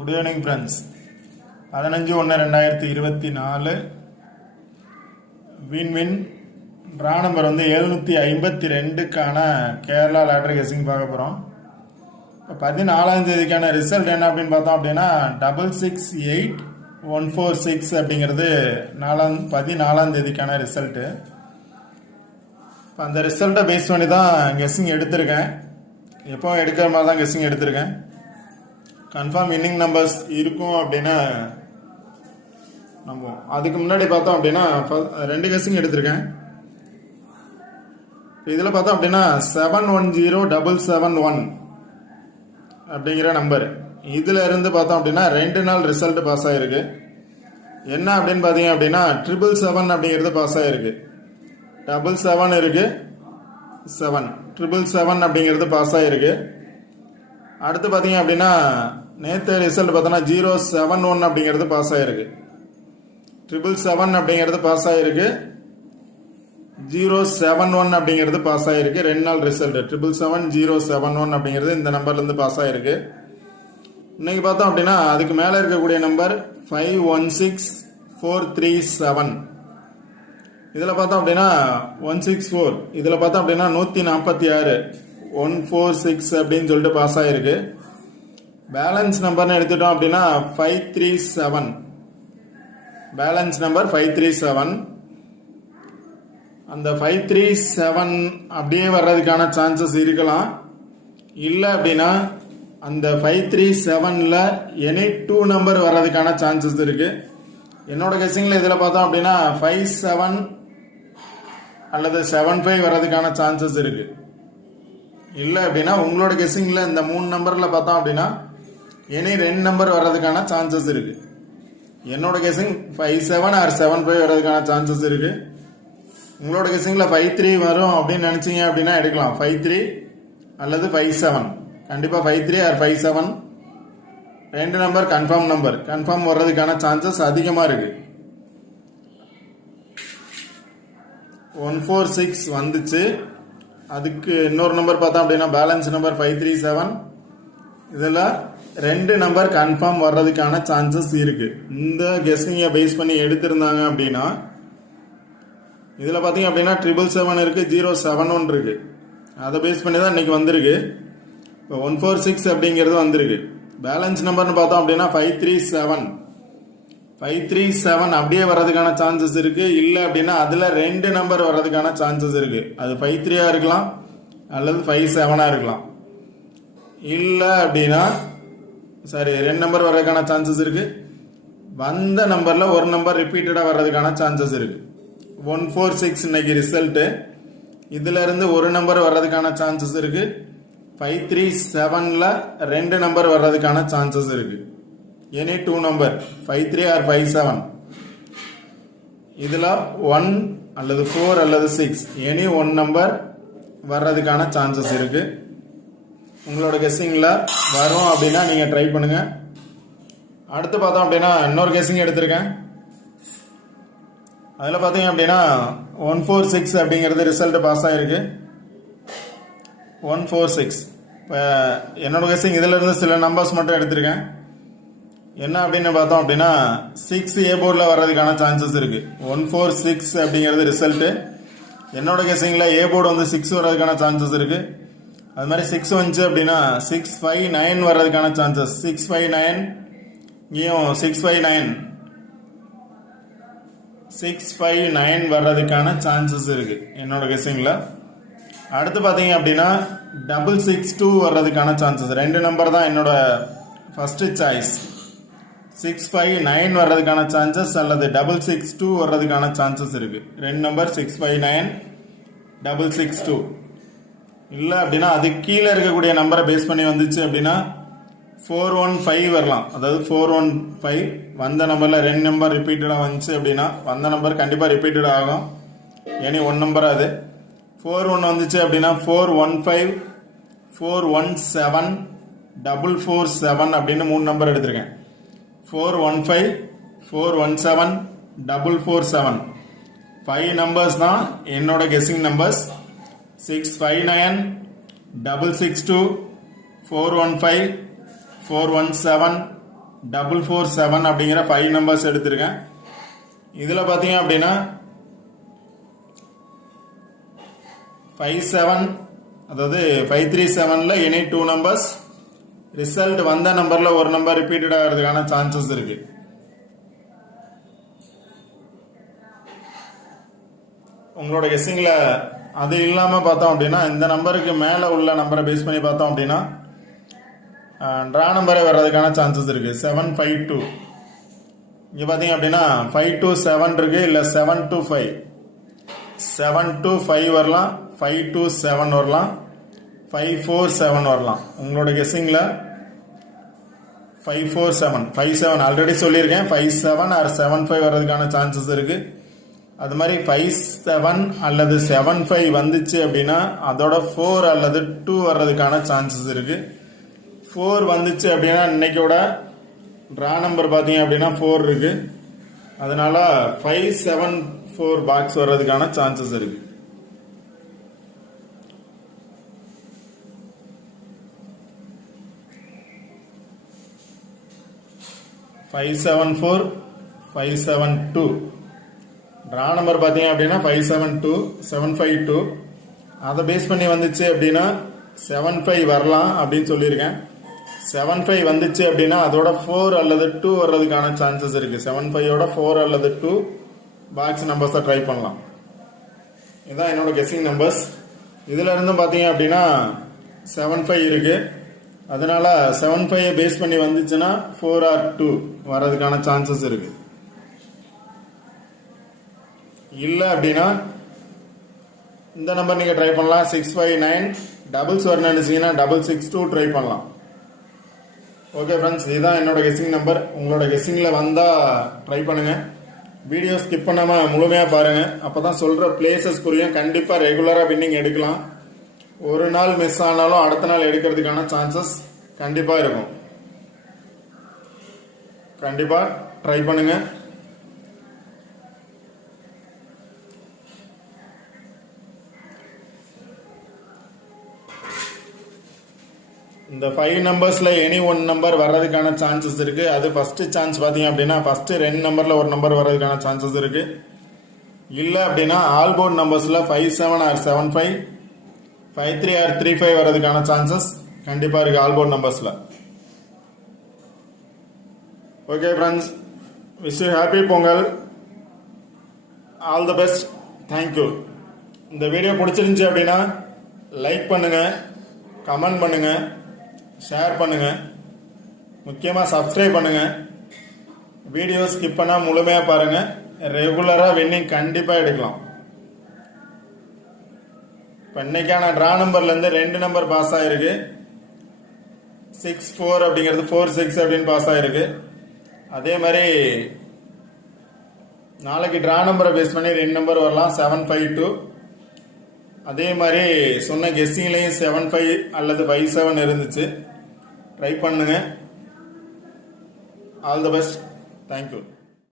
Good evening friends. 15/1/2024 win draw number 752க்கான Kerala lottery guessing பார்க்க போகிறோம். இப்போ 14ஆம் தேதிக்கான ரிசல்ட் என்ன அப்படின்னு பார்த்தோம் அப்படின்னா 668146 அப்படிங்கிறது 14ஆம் தேதிக்கான ரிசல்ட்டு. இப்போ அந்த ரிசல்ட்டை பேஸ் பண்ணி தான் கெஸ்ஸிங் எடுத்திருக்கேன். எப்போ எடுக்கிற மாதிரி தான் கெஸ்ஸிங் எடுத்திருக்கேன். கன்ஃபார்ம் வின்னிங் நம்பர்ஸ் இருக்கும் அப்படின்னா நம்ம அதுக்கு முன்னாடி பார்த்தோம் அப்படின்னா 2 கெஸ்ஸிங் எடுத்திருக்கேன். இதில் பார்த்தோம் அப்படின்னா 710771 அப்படிங்கிற நம்பர் இதில் இருந்து பார்த்தோம் அப்படின்னா 2 நாள் ரிசல்ட் பாஸ் ஆகிருக்கு. என்ன அப்படின்னு பார்த்தீங்க அப்படின்னா 777 அப்படிங்கிறது பாஸ் ஆகிருக்கு. 77 இருக்கு, 777 அப்படிங்கிறது பாஸ் ஆகிருக்கு. அடுத்து பார்த்தீங்க அப்படின்னா நேற்று ரிசல்ட் பார்த்தோன்னா 071 அப்படிங்கிறது பாஸ் ஆகிருக்கு. 777 அப்படிங்கிறது பாஸ் ஆகிருக்கு, 071 அப்படிங்கிறது பாஸ் ஆகிருக்கு. 2 நாள் ரிசல்ட் 777 071 அப்படிங்கிறது இந்த நம்பர்லேருந்து பாஸ் ஆகிருக்கு. இன்னைக்கு பார்த்தோம் அப்படின்னா அதுக்கு மேலே இருக்கக்கூடிய நம்பர் 516437. இதில் பார்த்தோம் அப்படின்னா 164, இதில் பார்த்தோம் அப்படின்னா 146 146 அப்படின்னு சொல்லிட்டு பாஸ் ஆகிருக்கு. பேலன்ஸ் நம்பர்னு எடுத்துட்டோம் அப்படின்னா 537, பேலன்ஸ் நம்பர் 537. அந்த 537 அப்படியே வர்றதுக்கான சான்சஸ் இருக்கலாம். இல்லை அப்படின்னா அந்த 537ல் எனி 2 நம்பர் வர்றதுக்கான சான்சஸ் இருக்கு. என்னோட கெஸ்ஸிங்கில் இதில் பார்த்தோம் அப்படின்னா 57 அல்லது 75 வர்றதுக்கான சான்சஸ் இருக்கு. இல்லை அப்படின்னா உங்களோட கெஸ்ஸிங்கில் இந்த 3 நம்பரில் பார்த்தோம் அப்படின்னா எனி 2 நம்பர் வர்றதுக்கான சான்சஸ் இருக்கு. என்னோட கெஸ்ஸிங் 57 ஆர் 75 வர்றதுக்கான சான்சஸ் இருக்கு. உங்களோட கெஸ்ஸிங்கில் 53 வரும் அப்படின்னு நினச்சிங்க அப்படின்னா எடுக்கலாம். 53 அல்லது 57, கண்டிப்பாக 53 ஆர் 57 2 நம்பர் கன்ஃபார்ம் வர்றதுக்கான சான்சஸ் அதிகமாக இருக்கு. 146 வந்துச்சு. அதுக்கு இன்னொரு நம்பர் பார்த்தோம் அப்படின்னா பேலன்ஸ் நம்பர் 537. இதில் 2 நம்பர் கன்ஃபார்ம் வர்றதுக்கான சான்சஸ் இருக்கு. இந்த கெஸ்ஸிங்கை பேஸ் பண்ணி எடுத்திருந்தாங்க அப்படின்னா இதில் பார்த்தீங்க அப்படின்னா 777 இருக்கு, 071 இருக்கு. அதை பேஸ் பண்ணி தான் இன்னைக்கு வந்திருக்கு. இப்போ 146 அப்படிங்கிறது வந்திருக்கு. பேலன்ஸ் நம்பர்னு பார்த்தோம் அப்படின்னா 537 அப்படியே வர்றதுக்கான சான்சஸ் இருக்கு. இல்லை அப்படின்னா அதில் 2 நம்பர் வர்றதுக்கான சான்சஸ் இருக்கு. அது 53 இருக்கலாம் அல்லது 57 இருக்கலாம். இல்லை அப்படின்னா 2 நம்பர் வர்றதுக்கான சான்சஸ் இருக்கு. வந்த நம்பரில் ஒரு நம்பர் ரிப்பீட்டடாக வர்றதுக்கான சான்சஸ் இருக்கு. 146 இன்னைக்கு ரிசல்ட்டு. இதுல இருந்து ஒரு நம்பர் வர்றதுக்கான சான்சஸ் இருக்கு. 537ல் 2 நம்பர் வர்றதுக்கான சான்சஸ் இருக்கு. Any 2 number 53 or 57. இதில் 1 அல்லது 4 அல்லது 6 எனி 1 நம்பர் வர்றதுக்கான சான்சஸ் இருக்கு. உங்களோட கெஸ்ஸிங்கில் வரும் அப்படின்னா நீங்கள் ட்ரை பண்ணுங்க. அடுத்து பார்த்தோம் அப்படின்னா இன்னொரு கெஸ்ஸிங் எடுத்திருக்கேன். அதில் பார்த்தீங்க அப்படின்னா 146 அப்படிங்கிறது ரிசல்ட் பாஸ் ஆகிருக்கு. 146. இப்போ என்னோட கெஸ்ஸிங் இதில் இருந்து சில நம்பர்ஸ் மட்டும் எடுத்திருக்கேன். என்ன அப்படின்னு பார்த்தோம் அப்படின்னா 6 ஏ போர்டில் வர்றதுக்கான சான்சஸ் இருக்கு. 146 அப்படிங்கிறது ரிசல்ட்டு. என்னோட கெஸ்ஸிங்கில் ஏ போர்டு 6 வர்றதுக்கான சான்சஸ் இருக்கு. அது மாதிரி 6 வந்துச்சு அப்படின்னா 659 வர்றதுக்கான சான்சஸ். 659 இங்கேயும் 659 வர்றதுக்கான சான்சஸ் இருக்கு என்னோட கெஸ்ஸிங்கில். அடுத்து பார்த்தீங்க அப்படின்னா 662 வர்றதுக்கான சான்சஸ். 2 நம்பர் தான் என்னோட ஃபர்ஸ்ட் சாய்ஸ். 659 வர்றதுக்கான சான்சஸ் அல்லது 662 வர்றதுக்கான சான்சஸ் இருக்கு. 2 நம்பர் 659 662. இல்லை அப்படின்னா அது கீழே இருக்கக்கூடிய நம்பரை பேஸ் பண்ணி வந்துச்சு அப்படின்னா 415 வரலாம். அதாவது 415 வந்த நம்பரில் 2 நம்பர் ரிப்பீட்டடாக வந்துச்சு அப்படின்னா வந்த நம்பர் கண்டிப்பாக ரிப்பீட்டடாக ஆகும். எனி 1 நம்பர் அது 41 வந்துச்சு அப்படின்னா 415 417 447 அப்படின்னு 3 நம்பர் எடுத்திருக்கேன். 415 417 447 5 நம்பர்ஸ் தான் என்னோட கெஸ்ஸிங் நம்பர்ஸ். 659 662 415 417 447 அப்படிங்கிற 5 நம்பர்ஸ் எடுத்திருக்கேன். இதில் பார்த்தீங்க அப்படின்னா 57 அதாவது 537ல் எனி 2 நம்பர்ஸ், ரிசல்ட் வந்த நம்பரில் ஒரு நம்பர் ரிப்பீட்டட் ஆகிறதுக்கான சான்சஸ் இருக்கு. உங்களோட கெஸ்ஸிங்கில் அது இல்லாமல் பார்த்தோம் அப்படின்னா இந்த நம்பருக்கு மேலே உள்ள நம்பரை பேஸ் பண்ணி பார்த்தோம் அப்படின்னா ட்ரா நம்பரே வர்றதுக்கான சான்சஸ் இருக்குது. 752 இங்கே பார்த்தீங்க அப்படின்னா 527 இருக்குது, இல்லை 725 725 வரலாம், 527 வரலாம், 547 வரலாம். உங்களோட கெஸ்ஸிங்கில் 547 57 ஆல்ரெடி சொல்லியிருக்கேன். 57 ஆர் 75 வர்றதுக்கான சான்சஸ் இருக்குது. அது மாதிரி 57 அல்லது 75 வந்துச்சு அப்படின்னா அதோட 4 அல்லது 2 வர்றதுக்கான சான்சஸ் இருக்குது. 4 வந்துச்சு அப்படின்னா இன்னைக்கோட ட்ரா நம்பர் பார்த்தீங்க அப்படின்னா 4 இருக்கு. அதனால 574 பாக்ஸ் வர்றதுக்கான சான்சஸ் இருக்கு. ஃபைவ் 572 ட்ரா நம்பர் பார்த்தீங்க அப்படின்னா 572 752. அதை பேஸ் பண்ணி வந்துச்சு அப்படின்னா 75 வரலாம் அப்படின்னு சொல்லியிருக்கேன். 75 வந்துச்சு அப்படின்னா அதோட 4 அல்லது 2 வர்றதுக்கான சான்சஸ் இருக்குது. 75ஓட 4 அல்லது 2 பாக்ஸ் நம்பர்ஸை ட்ரை பண்ணலாம். இதுதான் என்னோட கெஸ்ஸிங் நம்பர்ஸ். இதில் இருந்தும் பார்த்தீங்க அப்படின்னா 75 இருக்குது. அதனால 75 பேஸ் பண்ணி வந்துச்சுன்னா 4 ஆர் 2 வர்றதுக்கான சான்சஸ் இருக்குது. இல்லை அப்படின்னா இந்த நம்பர் நீங்கள் ட்ரை பண்ணலாம். 659 டபுள்ஸ் வரணும்னு நினச்சிங்கன்னா 662 ட்ரை பண்ணலாம். ஓகே ஃப்ரெண்ட்ஸ், இதுதான் என்னோட கெஸ்ஸிங் நம்பர். உங்களோட கெஸ்ஸிங்கில் வந்தால் ட்ரை பண்ணுங்கள். வீடியோ ஸ்கிப் பண்ணாமல் முழுமையாக பாருங்கள். அப்போ தான் சொல்கிற பிளேசஸ் புரியும். கண்டிப்பாக ரெகுலராக வின்னிங் எடுக்கலாம். ஒரு நாள் மிஸ் ஆனாலும் அடுத்த நாள் எடுக்கிறதுக்கான சான்சஸ் கண்டிப்பாக இருக்கும். கண்டிப்பாக ட்ரை பண்ணுங்கள். இந்த 5 நம்பர்ஸில் எனி 1 நம்பர் வர்றதுக்கான சான்சஸ் இருக்குது. அது ஃபஸ்ட்டு சான்ஸ் பார்த்தீங்க அப்படின்னா ஃபஸ்ட்டு 2 நம்பரில் ஒரு நம்பர் வர்றதுக்கான சான்சஸ் இருக்குது. இல்லை அப்படின்னா ஆல் போர்ட் நம்பர்ஸில் 57 ஆர் 75 53 ஆர் 35 வர்றதுக்கான சான்சஸ் கண்டிப்பாக இருக்குது ஆல் போர்ட் நம்பர்ஸில். Okay friends, wish you happy Pongal. All the best. Thank you. இந்த வீடியோ பிடிச்சிருந்துச்சி அப்படின்னா லைக் பண்ணுங்கள், கமெண்ட் பண்ணுங்கள், ஷேர் பண்ணுங்கள், முக்கியமாக சப்ஸ்கிரைப் பண்ணுங்கள். வீடியோ ஸ்கிப் பண்ணால் முழுமையாக பாருங்கள். ரெகுலராக வின்னிங் கண்டிப்பாக எடுக்கலாம். இப்போ இன்னைக்கான ட்ரா நம்பர்லேருந்து 2 நம்பர் பாஸ் ஆகிருக்கு. 64 அப்படிங்கிறது 46 அப்படின்னு பாஸ் ஆகிருக்கு. அதே மாதிரி நாளைக்கு ட்ரா நம்பரை பேஸ் பண்ணி 2 நம்பர் வரலாம். 752. அதே மாதிரி சொன்ன கெஸ்ஸிங்லேயும் 75 அல்லது 57 இருந்துச்சு. ட்ரை பண்ணுங்க. All the best. தேங்க்யூ.